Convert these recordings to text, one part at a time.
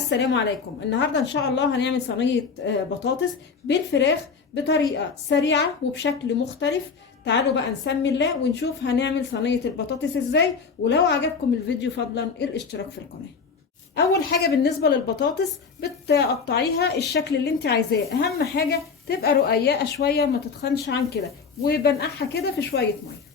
السلام عليكم. النهارده ان شاء الله هنعمل صينيه بطاطس بالفراخ بطريقه سريعه وبشكل مختلف. تعالوا بقى نسمي الله ونشوف هنعمل صينيه البطاطس ازاي. ولو عجبكم الفيديو فضلا الاشتراك في القناه. اول حاجه بالنسبه للبطاطس بتقطعيها الشكل اللي انت عايزاه، اهم حاجه تبقى رقيقه شويه ما تتخنش عن كده، وبنقعها كده في شويه ميه.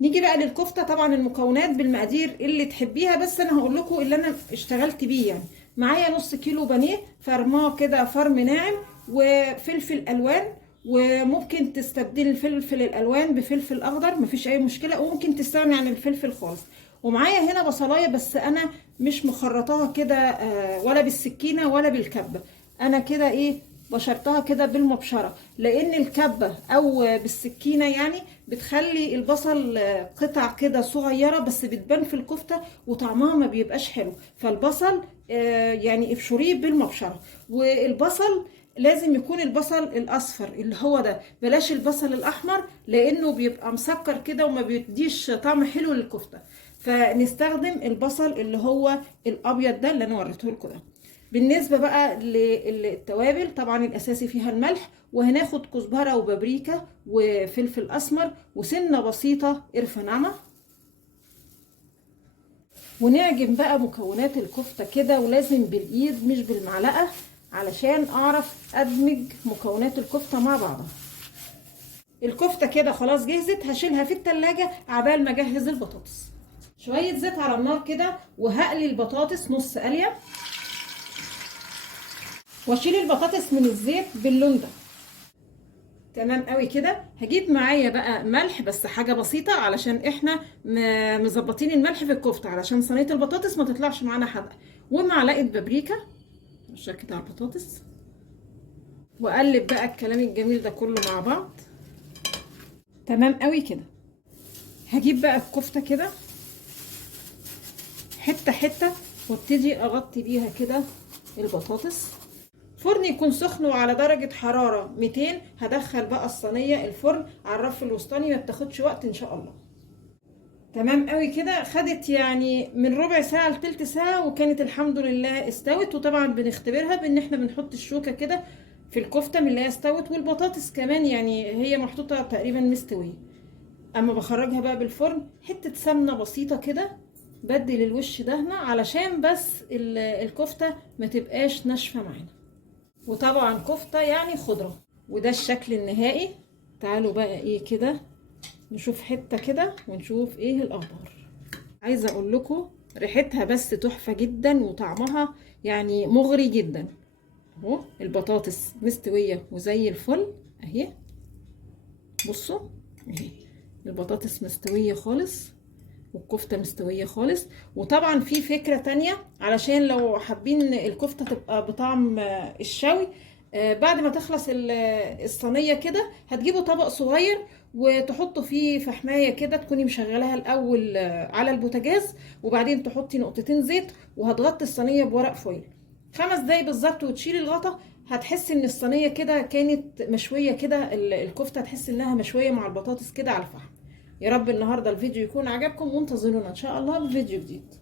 نيجي بقى للكفته. طبعا المكونات بالمقادير اللي تحبيها، بس انا هقول لكم اللي انا اشتغلت بيه. يعني معايا نص كيلو بانيه فرماه كده فرم ناعم، وفلفل الوان، وممكن تستبدلي الفلفل الالوان بفلفل اخضر مفيش اي مشكله، وممكن تستغني عن الفلفل خالص. ومعايا هنا بصلايه، بس انا مش مخرطاها كده ولا بالسكينه ولا بالكبه. انا كده بشرتها كده بالمبشره، لان الكبه او بالسكينه يعني بتخلي البصل قطع كده صغيره، بس بتبان في الكفته وطعمها ما بيبقاش حلو. فالبصل يعني ابشريه بالمبشره. والبصل لازم يكون البصل الاصفر اللي هو ده، بلاش البصل الاحمر لانه بيبقى مسكر كده وما بيديش طعم حلو للكفته. فنستخدم البصل اللي هو الابيض ده اللي انا وريته لكم ده. بالنسبه بقى للتوابل، طبعا الاساسي فيها الملح، وهناخد كزبره وبابريكا وفلفل اسمر وسنه بسيطه قرفه ناعمه. ونعجن بقى مكونات الكفته كده، ولازم بالايد مش بالمعلقه علشان اعرف ادمج مكونات الكفته مع بعضها. الكفته كده خلاص جهزت، هشيلها في التلاجة عبال ما اجهز البطاطس. شويه زيت على النار كده، وهقلي البطاطس نص قليه، واشيل البطاطس من الزيت باللون ده. تمام قوي كده. هجيب معايا بقى ملح، بس حاجه بسيطه علشان احنا مظبطين الملح في الكفته علشان صينيه البطاطس ما تطلعش معانا حادقه. ومعلقه بابريكا بالشكل كده على البطاطس، واقلب بقى الكلام الجميل ده كله مع بعض. تمام قوي كده. هجيب بقى الكفته كده حته حته، وابتدي اغطي بيها كده البطاطس. فرن يكون سخن وعلى درجة حرارة 200. هدخل بقى الصينية الفرن على الرف الوسطاني، ما بتاخدش وقت ان شاء الله. تمام قوي كده. خدت يعني من ربع ساعة لتلت ساعة، وكانت الحمد لله استوت. وطبعا بنختبرها بان احنا بنحط الشوكة كده في الكفتة من اللي هي استوت، والبطاطس كمان يعني هي محطوطة تقريبا مستوية. اما بخرجها بقى بالفرن، حتة سمنة بسيطة كده بدل الوش دهنة علشان بس الكفتة ما تبقاش ناشفة معانا. وطبعا كفتة يعني خضرة. وده الشكل النهائي. تعالوا بقى كده نشوف حتة كده ونشوف الاخبار. عايزة اقول لكم ريحتها بس تحفة جدا، وطعمها يعني مغري جدا. اهو البطاطس مستوية وزي الفل اهي. بصوا اهي البطاطس مستوية خالص، والكفتة مستوية خالص. وطبعا في فكرة تانية علشان لو حابين الكفتة تبقى بطعم الشوي، بعد ما تخلص الصينية كده هتجيبوا طبق صغير وتحطوا فيه فحماية كده، تكوني مشغلها الأول على البوتاجاز، وبعدين تحطي نقطتين زيت، وهتغطي الصينية بورق فويل 5 دقايق بالظبط، وتشيلي الغطا. هتحسي ان الصينية كده كانت مشوية كده، الكفتة هتحسي انها مشوية مع البطاطس كده على الفحم. يا رب النهارده الفيديو يكون عجبكم، وانتظرونا ان شاء الله بفيديو جديد.